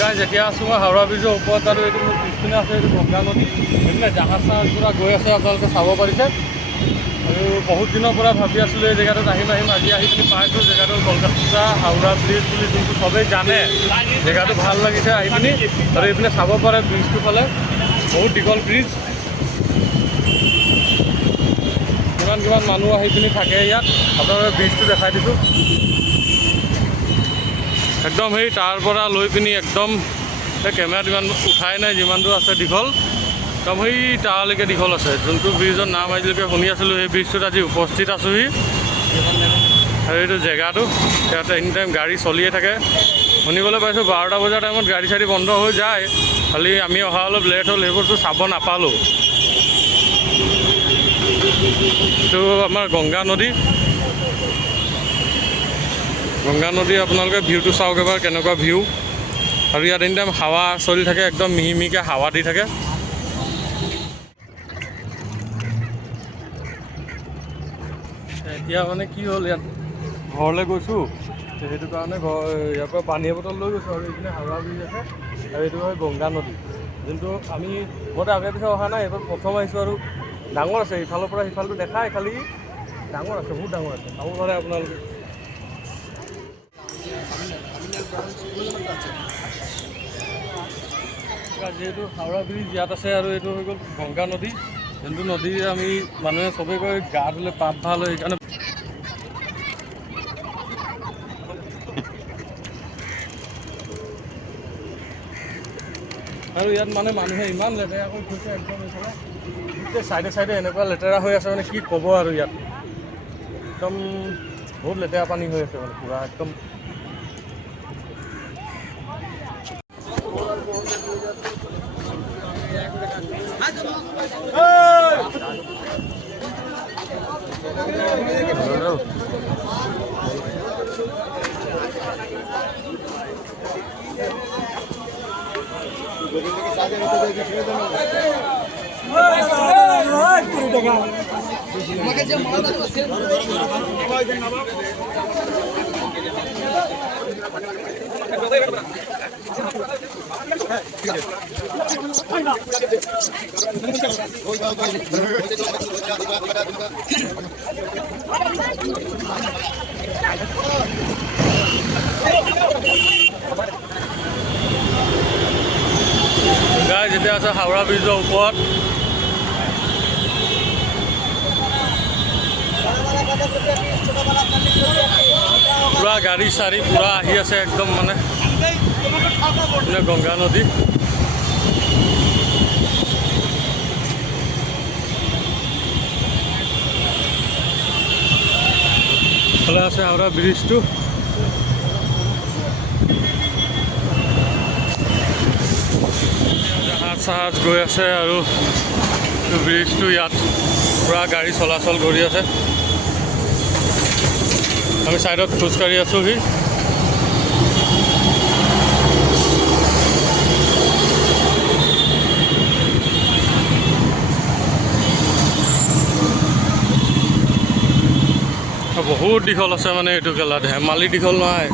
guys এতিয়া আছোঁ মই হাওৰা ব্ৰিজৰ ওপৰত আৰু এইটো মোৰ পিছপিনে আছে এইটো গংগা নদী সেইপিনে জাহাজ চাহাজ পুৰা গৈ আছে আপোনালোকে চাব পাৰিছে আৰু বহুত দিনৰ পৰা ভাবি আছিলোঁ এই জেগাটোত আহিম আজি আহি পিনি পাইছোঁ জেগাটো কলকাতা হাওৰা ব্ৰিজ বুলি যোনটো চবেই জানে জেগাটো ভাল লাগিছে আহি পিনি আৰু এইপিনে চাব পাৰে ব্ৰিজটো ফালে বহুত দীঘল ব্ৰিজ কিমান মানুহ আহি পিনি থাকে ইয়াত আপোনালোকে ব্ৰিজটো দেখাই দিছোঁ একদম সেই তাৰ পৰা লৈ পিনি একদম সেই কেমেৰাত ইমান উঠাই নাই যিমান দূৰ আছে দীঘল একদম সেই তালৈকে দীঘল আছে যোনটো ব্ৰিজৰ নাম আজিলৈকে শুনি আছিলোঁ সেই ব্ৰিজটোত আজি উপস্থিত আছোঁহি আৰু এইটো জেগাটো ইয়াতে এনি টাইম গাড়ী চলিয়ে থাকে শুনিবলৈ পাইছোঁ 12টা বজাৰ টাইমত গাড়ী চাড়ী বন্ধ হৈ যায় খালি আমি অহা অলপ লেট হ'ল সেইবোৰতো চাব নাপালোঁ এইটো আমাৰ গংগা নদী আপোনালোকে ভিউটো চাওক এবাৰ কেনেকুৱা ভিউ আৰু ইয়াত এনি টাইম হাৱা চলি থাকে একদম মিহি মিহিকৈ হাৱা দি থাকে এতিয়া মানে কি হ'ল ইয়াত ঘৰলৈ গৈছোঁ সেইটো কাৰণে ইয়াৰ পৰা পানীৰ বটল লৈ গৈছোঁ আৰু এইপিনে হাওৰা ব্ৰিজ আছে আৰু এইটো হয় গংগা নদী যোনটো আমি মইতো আগে পিছে অহা নাই এইবাৰ প্ৰথম আহিছোঁ আৰু ডাঙৰ আছে ইফালৰ পৰা সিফালটো দেখাই খালি ডাঙৰ আছে বহুত ডাঙৰ আছে চাব পাৰে আপোনালোকে যিহেতু হাওৰা ব্ৰিজ ইয়াত আছে আৰু এইটো হৈ গ'ল গংগা নদী যোনটো নদী আমি মানুহে চবেই কয় গা ধুলে পাপ ভাল হয় সেইকাৰণে আৰু ইয়াত মানে মানুহে ইমান লেতেৰা কৰি থৈছে একদম এইফালে গোটেই চাইডে এনেকুৱা লেতেৰা হৈ আছে মানে কি ক'ব আৰু ইয়াত একদম বহুত লেতেৰা পানী হৈ আছে মানে পুৰা একদম গাইজ এতিয়া আছে হাওৰা ব্ৰিজৰ ওপৰত পুৰা গাড়ী চাড়ী পুৰা আহি আছে একদম মানে গংগা নদী ফালে আছে হাওৰা ব্ৰিজটো জাহাজ গৈ আছে আৰু ব্ৰিজটো ইয়াত পুৰা গাড়ী চলাচল কৰি আছে আমি চাইডত খোজকাঢ়ি আছোঁহি বহুত দীঘল আছে মানে এইটো কেলা ধেমালি দীঘল নহয়